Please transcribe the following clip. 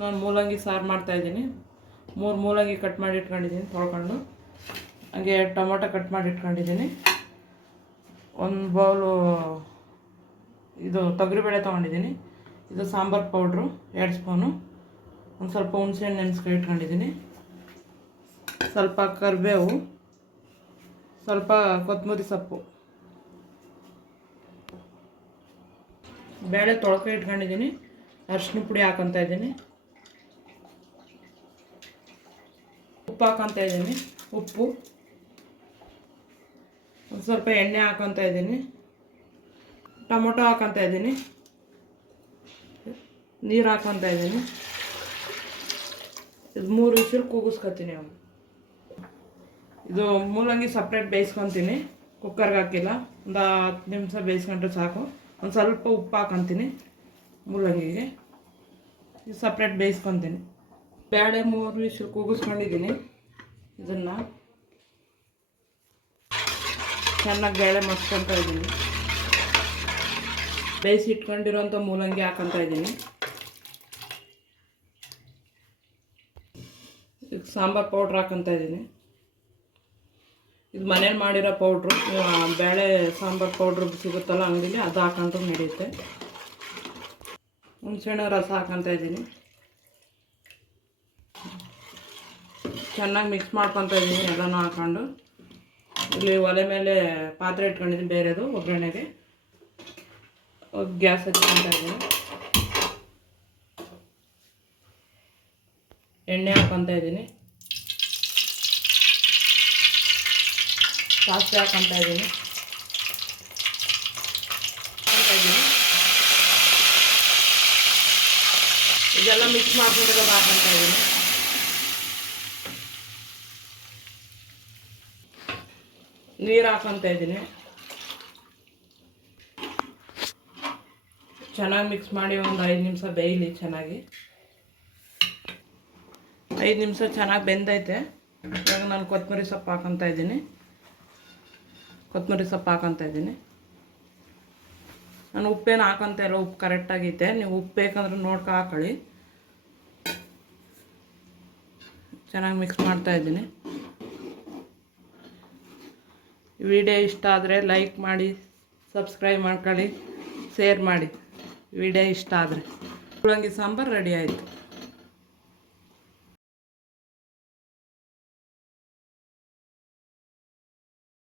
ನಾನು ಮೂಲಂಗಿ ಸಾರು ಮಾಡ್ತಾಯಿದ್ದೀನಿ. 3 ಮೂಲಂಗಿ ಕಟ್ ಮಾಡಿ ಇಟ್ಕೊಂಡಿದ್ದೀನಿ ತೊಳ್ಕೊಂಡು. ಹಾಗೆ 2 ಟೊಮೊಟೊ ಕಟ್ ಮಾಡಿ ಇಟ್ಕೊಂಡಿದ್ದೀನಿ. 1 ಬೌಲು ಇದು ತೊಗರಿಬೇಳೆ ತೊಗೊಂಡಿದ್ದೀನಿ. ಇದು ಸಾಂಬಾರು ಪೌಡ್ರು 2 ಸ್ಪೂನು. ಒಂದು ಸ್ವಲ್ಪ ಹುಣಸೆಹಣ್ಣು ನೆನೆಸ್ಕೊಂಡು ಇಟ್ಕೊಂಡಿದ್ದೀನಿ. ಸ್ವಲ್ಪ ಕರಿಬೇವು, ಸ್ವಲ್ಪ ಕೊತ್ತಂಬರಿ ಸೊಪ್ಪು, ಬೇಳೆ ತೊಳ್ಕೊ ಇಟ್ಕೊಂಡಿದ್ದೀನಿ. ಅರಿಶಿನ ಪುಡಿ ಹಾಕೊತಾ ಇದ್ದೀನಿ. ಉಪ್ಪು ಹಾಕೊತಾ ಇದ್ದೀನಿ. ಉಪ್ಪು, ಒಂದು ಸ್ವಲ್ಪ ಎಣ್ಣೆ ಹಾಕೊತಾ ಇದ್ದೀನಿ. ಟೊಮೊಟೊ ಹಾಕೊತಾ ಇದ್ದೀನಿ. ನೀರು ಹಾಕೊತಾ ಇದ್ದೀನಿ. ಇದು 3 ವಿಸಿಲ್ ಕೂಗಿಸ್ಕೊತೀನಿ. ಇದು ಮೂಲಂಗಿ ಸಪ್ರೇಟ್ ಬೇಯಿಸ್ಕೊತೀನಿ, ಕುಕ್ಕರ್ಗೆ ಹಾಕಿಲ್ಲ. ಒಂದು 10 ನಿಮಿಷ ಬೇಯಿಸ್ಕೊಂಡ್ರೆ ಸಾಕು. ಒಂದು ಸ್ವಲ್ಪ ಉಪ್ಪು ಹಾಕೊತೀನಿ ಮೂಲಂಗಿಗೆ. ಇದು ಸಪ್ರೇಟ್ ಬೇಯಿಸ್ಕೊತೀನಿ. ಬೇಳೆ 3 ವಿಸಿಲ್ ಕೂಗಿಸ್ಕೊಂಡಿದ್ದೀನಿ. ಇದನ್ನು ಚೆನ್ನಾಗಿ ಬೇಳೆ ಮಸ್ಕೊತಾ ಇದ್ದೀನಿ. ಬೇಯಿಸಿ ಇಟ್ಕೊಂಡಿರೋಂಥ ಮೂಲಂಗಿ ಹಾಕೊತಾ ಇದ್ದೀನಿ. ಈಗ ಸಾಂಬಾರು ಪೌಡ್ರ್ ಹಾಕೊತಾ ಇದ್ದೀನಿ. ಇದು ಮನೇಲಿ ಮಾಡಿರೋ ಪೌಡ್ರು. ಬೇಳೆ ಸಾಂಬಾರು ಪೌಡ್ರು ಸಿಗುತ್ತಲ್ಲ ಅಂಗಡಿಲಿ, ಅದು ಹಾಕೊಂಡ್ರು ನಡೆಯುತ್ತೆ. ಹುಣಸೆಹಣ್ಣು ರಸ ಹಾಕೊತಾ ಇದ್ದೀನಿ. ಚೆನ್ನಾಗಿ ಮಿಕ್ಸ್ ಮಾಡ್ಕೊತಾ ಇದ್ದೀನಿ ಎಲ್ಲನೂ ಹಾಕ್ಕೊಂಡು. ಇಲ್ಲಿ ಒಲೆ ಮೇಲೆ ಪಾತ್ರೆ ಇಟ್ಕೊಂಡಿದ್ದೀನಿ ಬೇರೆದು ಒಗ್ಗರಣೆಗೆ. ಗ್ಯಾಸ್ ಹಚ್ಕೊತಾ ಇದ್ದೀನಿ. ಎಣ್ಣೆ ಹಾಕ್ಕೊತಾ ಇದ್ದೀನಿ. ಸಾಸಿವೆ ಹಾಕ್ಕೊತಾ ಇದ್ದೀನಿ. ಇದೆಲ್ಲ ಮಿಕ್ಸ್ ಮಾಡ್ಕೊಂಡಿರೋದು ಹಾಕ್ಕೊತಾ ಇದ್ದೀನಿ. ನೀರು ಹಾಕ್ಕೊತಾ ಇದ್ದೀನಿ. ಚೆನ್ನಾಗಿ ಮಿಕ್ಸ್ ಮಾಡಿ ಒಂದು 5 ನಿಮಿಷ ಬೇಯಲಿ ಚೆನ್ನಾಗಿ. 5 ನಿಮಿಷ ಚೆನ್ನಾಗಿ ಬೆಂದೈತೆ. ಇವಾಗ ನಾನು ಕೊತ್ತಂಬರಿ ಸೊಪ್ಪು ಹಾಕ್ಕೊತಾ ಇದ್ದೀನಿ. ನಾನು ಉಪ್ಪೇನು ಹಾಕ್ಕೊತಾ ಇಲ್ಲ, ಉಪ್ಪು ಕರೆಕ್ಟಾಗೈತೆ. ನೀವು ಉಪ್ಪು ಬೇಕಂದ್ರೆ ನೋಡ್ಕೊ ಹಾಕೊಳ್ಳಿ. ಚೆನ್ನಾಗಿ ಮಿಕ್ಸ್ ಮಾಡ್ತಾಯಿದ್ದೀನಿ. ವಿಡಿಯೋ ಇಷ್ಟ ಆದರೆ ಲೈಕ್ ಮಾಡಿ, ಸಬ್ಸ್ಕ್ರೈಬ್ ಮಾಡ್ಕೊಳ್ಳಿ, ಶೇರ್ ಮಾಡಿ. ವಿಡಿಯೋ ಇಷ್ಟ ಆದರೆ. ಮೂಲಂಗಿ ಸಾಂಬಾರು ರೆಡಿ ಆಯಿತು.